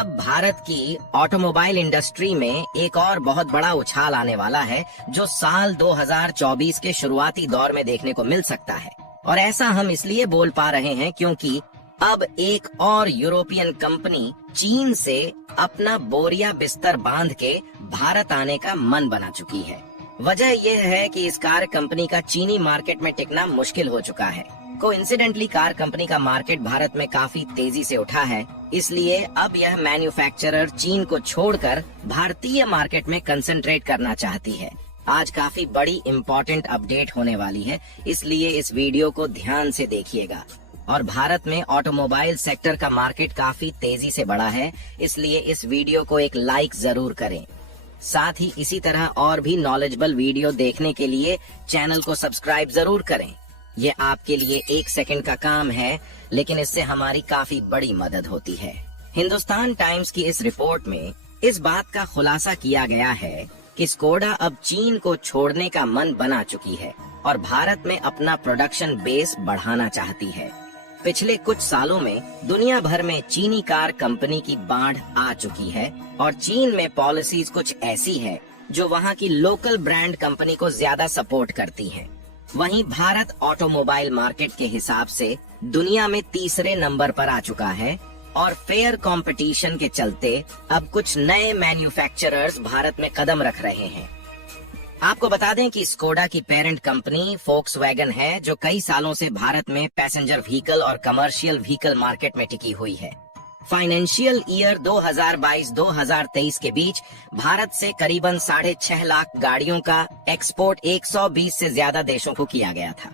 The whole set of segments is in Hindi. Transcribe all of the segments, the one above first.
अब भारत की ऑटोमोबाइल इंडस्ट्री में एक और बहुत बड़ा उछाल आने वाला है जो साल 2024 के शुरुआती दौर में देखने को मिल सकता है। और ऐसा हम इसलिए बोल पा रहे हैं क्योंकि अब एक और यूरोपियन कंपनी चीन से अपना बोरिया बिस्तर बांध के भारत आने का मन बना चुकी है। वजह यह है कि इस कार कंपनी का चीनी मार्केट में टिकना मुश्किल हो चुका है। कोइंसिडेंटली कार कंपनी का मार्केट भारत में काफी तेजी से उठा है, इसलिए अब यह मैन्युफैक्चरर चीन को छोड़कर भारतीय मार्केट में कंसंट्रेट करना चाहती है। आज काफी बड़ी इम्पोर्टेंट अपडेट होने वाली है, इसलिए इस वीडियो को ध्यान से देखिएगा। और भारत में ऑटोमोबाइल सेक्टर का मार्केट काफी तेजी से बढ़ा है, इसलिए इस वीडियो को एक लाइक जरूर करें। साथ ही इसी तरह और भी नॉलेजेबल वीडियो देखने के लिए चैनल को सब्सक्राइब जरूर करें। ये आपके लिए 1 सेकंड का काम है, लेकिन इससे हमारी काफी बड़ी मदद होती है। हिंदुस्तान टाइम्स की इस रिपोर्ट में इस बात का खुलासा किया गया है कि स्कोडा अब चीन को छोड़ने का मन बना चुकी है और भारत में अपना प्रोडक्शन बेस बढ़ाना चाहती है। पिछले कुछ सालों में दुनिया भर में चीनी कार कंपनी की बाढ़ आ चुकी है और चीन में पॉलिसीज कुछ ऐसी है जो वहाँ की लोकल ब्रांड कंपनी को ज्यादा सपोर्ट करती हैं। वहीं भारत ऑटोमोबाइल मार्केट के हिसाब से दुनिया में तीसरे नंबर पर आ चुका है और फेयर कंपटीशन के चलते अब कुछ नए मैन्युफैक्चरर्स भारत में कदम रख रहे हैं। आपको बता दें कि स्कोडा की पेरेंट कंपनी फोक्सवैगन है, जो कई सालों से भारत में पैसेंजर व्हीकल और कमर्शियल व्हीकल मार्केट में टिकी हुई है। फाइनेंशियल ईयर 2022-2023 के बीच भारत से करीबन 6.5 लाख गाड़ियों का एक्सपोर्ट 120 से ज्यादा देशों को किया गया था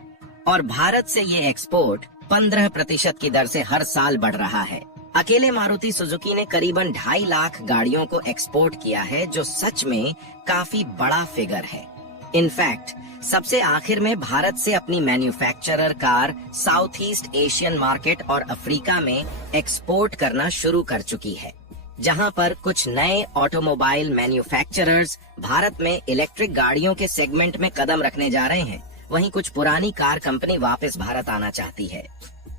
और भारत से ये एक्सपोर्ट 15% की दर से हर साल बढ़ रहा है। अकेले मारुति सुजुकी ने करीबन 2.5 लाख गाड़ियों को एक्सपोर्ट किया है, जो सच में काफी बड़ा फिगर है। इनफैक्ट सबसे आखिर में भारत से अपनी manufacturer car south east Asian market और अफ्रीका में एक्सपोर्ट करना शुरू कर चुकी है, जहां पर कुछ नए ऑटोमोबाइल मैन्युफैक्चरर्स भारत में इलेक्ट्रिक गाड़ियों के सेगमेंट में कदम रखने जा रहे हैं। वहीं कुछ पुरानी कार कंपनी वापस भारत आना चाहती है।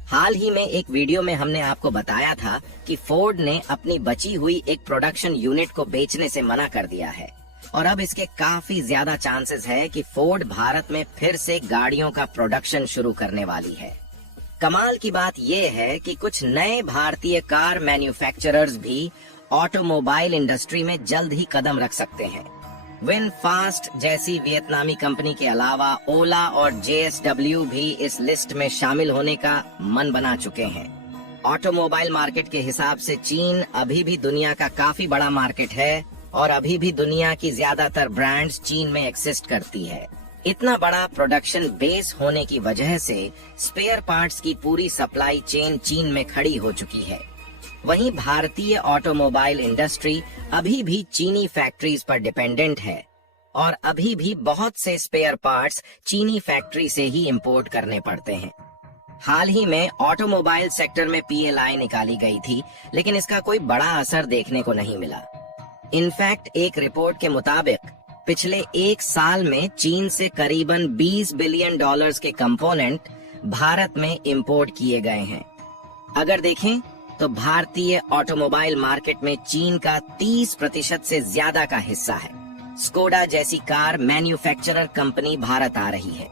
हाल ही में एक वीडियो में हमने आपको बताया था कि फोर्ड ने अपनी बची हुई एक प्रोडक्शन यूनिट को बेचने से मना कर दिया है और अब इसके काफी ज्यादा चांसेस है कि फोर्ड भारत में फिर से गाड़ियों का प्रोडक्शन शुरू करने वाली है। कमाल की बात यह है कि कुछ नए भारतीय कार मैन्युफैक्चरर्स भी ऑटोमोबाइल इंडस्ट्री में जल्द ही कदम रख सकते हैं। विनफास्ट जैसी वियतनामी कंपनी के अलावा ओला और JSW भी इस लिस्ट में शामिल होने का मन बना चुके हैं। ऑटोमोबाइल मार्केट के हिसाब से चीन अभी भी दुनिया का काफी बड़ा मार्केट है और अभी भी दुनिया की ज्यादातर ब्रांड्स चीन में एक्सिस्ट करती है। इतना बड़ा प्रोडक्शन बेस होने की वजह से स्पेयर पार्ट्स की पूरी सप्लाई चेन चीन में खड़ी हो चुकी है। वहीं भारतीय ऑटोमोबाइल इंडस्ट्री अभी भी चीनी फैक्ट्रीज पर डिपेंडेंट है और अभी भी बहुत से स्पेयर पार्ट्स चीनी फैक्ट्री से ही इंपोर्ट करने पड़ते हैं। हाल ही में ऑटोमोबाइल सेक्टर में PLI निकाली गई थी, लेकिन इसका कोई बड़ा असर देखने को नहीं मिला। इनफैक्ट एक रिपोर्ट के मुताबिक पिछले 1 साल में चीन से करीबन $20 बिलियन के कंपोनेंट भारत में इंपोर्ट किए गए हैं। अगर देखें तो भारतीय ऑटोमोबाइल मार्केट में चीन का 30% से ज्यादा का हिस्सा है। स्कोडा जैसी कार मैन्युफैक्चरर कंपनी भारत आ रही है,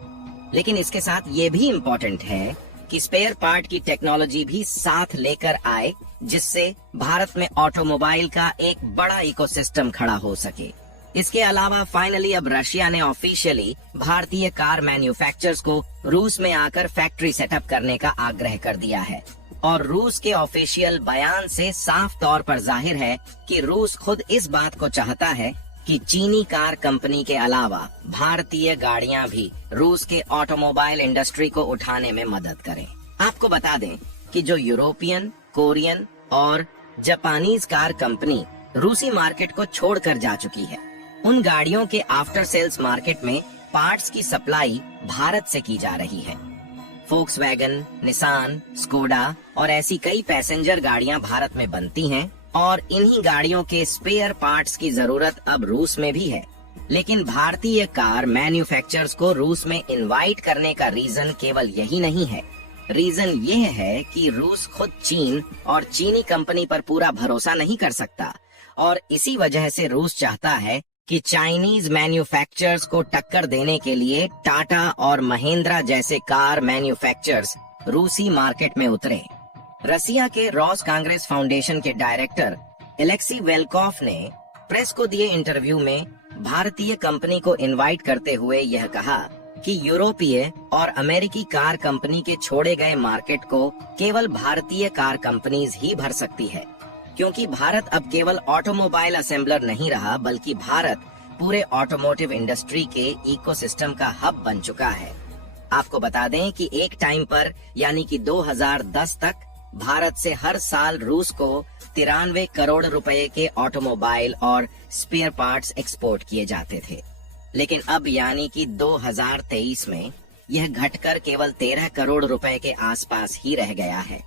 लेकिन इसके साथ ये भी इम्पोर्टेंट है कि स्पेयर पार्ट की टेक्नोलॉजी भी साथ लेकर आए, जिससे भारत में ऑटोमोबाइल का एक बड़ा इकोसिस्टम खड़ा हो सके। इसके अलावा फाइनली अब रशिया ने ऑफिशियली भारतीय कार मैन्युफैक्चरर्स को रूस में आकर फैक्ट्री सेटअप करने का आग्रह कर दिया है और रूस के ऑफिशियल बयान से साफ तौर पर जाहिर है कि रूस खुद इस बात को चाहता है कि चीनी कार कंपनी के अलावा भारतीय गाड़ियां भी रूस के ऑटोमोबाइल इंडस्ट्री को उठाने में मदद करें। आपको बता दें कि जो यूरोपियन, कोरियन और जापानीज कार कंपनी रूसी मार्केट को छोड़कर जा चुकी है, उन गाड़ियों के आफ्टर सेल्स मार्केट में पार्ट्स की सप्लाई भारत से की जा रही है। फोक्सवैगन, निसान, स्कोडा और ऐसी कई पैसेंजर गाड़ियां भारत में बनती हैं और इन्हीं गाड़ियों के स्पेयर पार्ट्स की जरूरत अब रूस में भी है। लेकिन भारतीय कार मैन्युफैक्चरर्स को रूस में इनवाइट करने का रीजन केवल यही नहीं है। रीजन ये है कि रूस खुद चीन और चीनी कंपनी पर पूरा भरोसा नहीं कर सकता और इसी वजह से रूस चाहता है कि चाइनीज मैन्युफैक्चरर्स को टक्कर देने के लिए टाटा और महिंद्रा जैसे कार मैन्युफैक्चरर्स रूसी मार्केट में उतरे। रसिया के रॉस कांग्रेस फाउंडेशन के डायरेक्टर एलेक्सी वेलकॉफ ने प्रेस को दिए इंटरव्यू में भारतीय कंपनी को इनवाइट करते हुए यह कहा कि यूरोपीय और अमेरिकी कार कंपनी के छोड़े गए मार्केट को केवल भारतीय कार कंपनीज ही भर सकती है, क्योंकि भारत अब केवल ऑटोमोबाइल असेंबलर नहीं रहा बल्कि भारत पूरे ऑटोमोटिव इंडस्ट्री के इकोसिस्टम का हब बन चुका है। आपको बता दें कि एक टाइम पर यानी कि 2010 तक भारत से हर साल रूस को 93 करोड़ रुपए के ऑटोमोबाइल और स्पेयर पार्ट्स एक्सपोर्ट किए जाते थे, लेकिन अब यानी कि 2023 में यह घटकर केवल 13 करोड़ रुपए के आसपास ही रह गया है।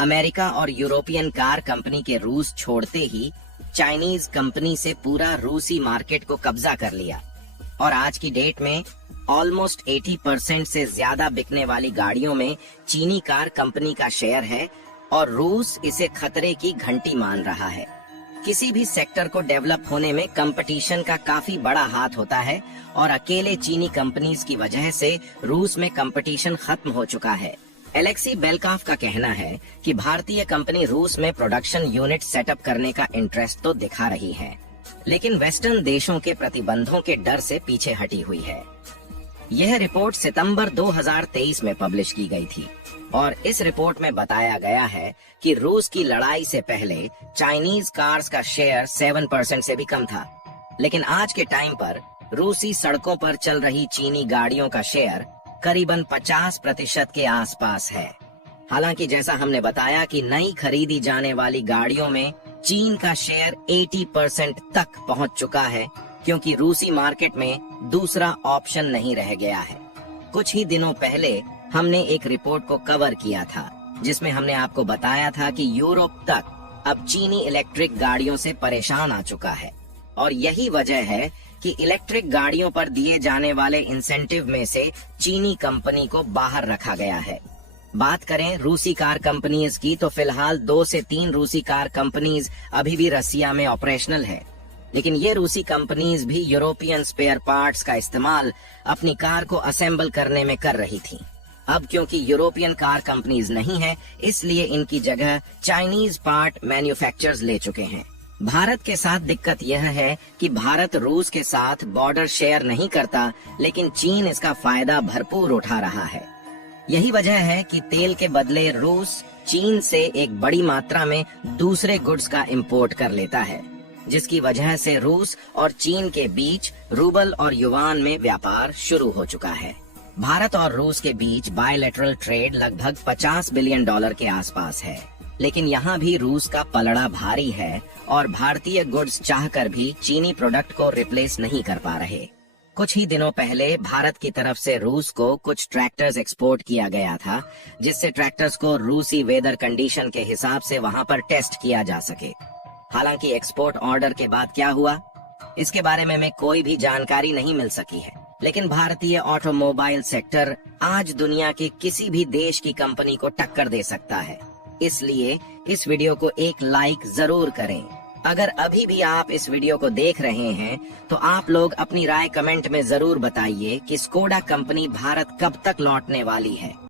अमेरिका और यूरोपियन कार कंपनी के रूस छोड़ते ही चाइनीज कंपनी से पूरा रूसी मार्केट को कब्जा कर लिया और आज की डेट में ऑलमोस्ट 80% से ज्यादा बिकने वाली गाड़ियों में चीनी कार कंपनी का शेयर है और रूस इसे खतरे की घंटी मान रहा है। किसी भी सेक्टर को डेवलप होने में कंपटीशन का काफी बड़ा हाथ होता है और अकेले चीनी कंपनीज की वजह से रूस में कंपटीशन खत्म हो चुका है। एलेक्सी बेलकॉफ का कहना है कि भारतीय कंपनी रूस में प्रोडक्शन यूनिट सेटअप करने का इंटरेस्ट तो दिखा रही है, लेकिन वेस्टर्न देशों के प्रतिबंधों के डर से पीछे हटी हुई है। यह रिपोर्ट सितंबर 2023 में पब्लिश की गई थी और इस रिपोर्ट में बताया गया है कि रूस की लड़ाई से पहले चाइनीज कार्स का शेयर 7% से भी कम था, लेकिन आज के टाइम पर रूसी सड़कों पर चल रही चीनी गाड़ियों का शेयर करीबन 50% के आसपास है। हालांकि जैसा हमने बताया कि नई खरीदी जाने वाली गाड़ियों में चीन का शेयर 80% तक पहुंच चुका है, क्योंकि रूसी मार्केट में दूसरा ऑप्शन नहीं रह गया है। कुछ ही दिनों पहले हमने एक रिपोर्ट को कवर किया था जिसमें हमने आपको बताया था कि यूरोप तक अब चीनी इलेक्ट्रिक गाड़ियों से परेशान आ चुका है और यही वजह है कि इलेक्ट्रिक गाड़ियों पर दिए जाने वाले इंसेंटिव में से चीनी कंपनी को बाहर रखा गया है। बात करें रूसी कार कंपनीज की तो फिलहाल 2 से 3 रूसी कार कंपनीज अभी भी रसिया में ऑपरेशनल है, लेकिन ये रूसी कंपनीज भी यूरोपियन स्पेयर पार्ट्स का इस्तेमाल अपनी कार को असेंबल करने में कर रही थी। अब क्योंकि यूरोपियन कार कंपनीज नहीं है, इसलिए इनकी जगह चाइनीज पार्ट मैन्युफैक्चरर्स ले चुके हैं। भारत के साथ दिक्कत यह है कि भारत रूस के साथ बॉर्डर शेयर नहीं करता, लेकिन चीन इसका फायदा भरपूर उठा रहा है। यही वजह है कि तेल के बदले रूस चीन से एक बड़ी मात्रा में दूसरे गुड्स का इंपोर्ट कर लेता है, जिसकी वजह से रूस और चीन के बीच रूबल और युवान में व्यापार शुरू हो चुका है। भारत और रूस के बीच बायलैटरल ट्रेड लगभग $50 बिलियन के आसपास है, लेकिन यहाँ भी रूस का पलड़ा भारी है और भारतीय गुड्स चाहकर भी चीनी प्रोडक्ट को रिप्लेस नहीं कर पा रहे। कुछ ही दिनों पहले भारत की तरफ से रूस को कुछ ट्रैक्टर्स एक्सपोर्ट किया गया था, जिससे ट्रैक्टर्स को रूसी वेदर कंडीशन के हिसाब से वहाँ पर टेस्ट किया जा सके। हालांकि एक्सपोर्ट ऑर्डर के बाद क्या हुआ, इसके बारे में हमें कोई भी जानकारी नहीं मिल सकी है, लेकिन भारतीय ऑटोमोबाइल सेक्टर आज दुनिया के किसी भी देश की कंपनी को टक्कर दे सकता है। इसलिए इस वीडियो को एक लाइक जरूर करें। अगर अभी भी आप इस वीडियो को देख रहे हैं तो आप लोग अपनी राय कमेंट में जरूर बताइए कि स्कोडा कंपनी भारत कब तक लौटने वाली है।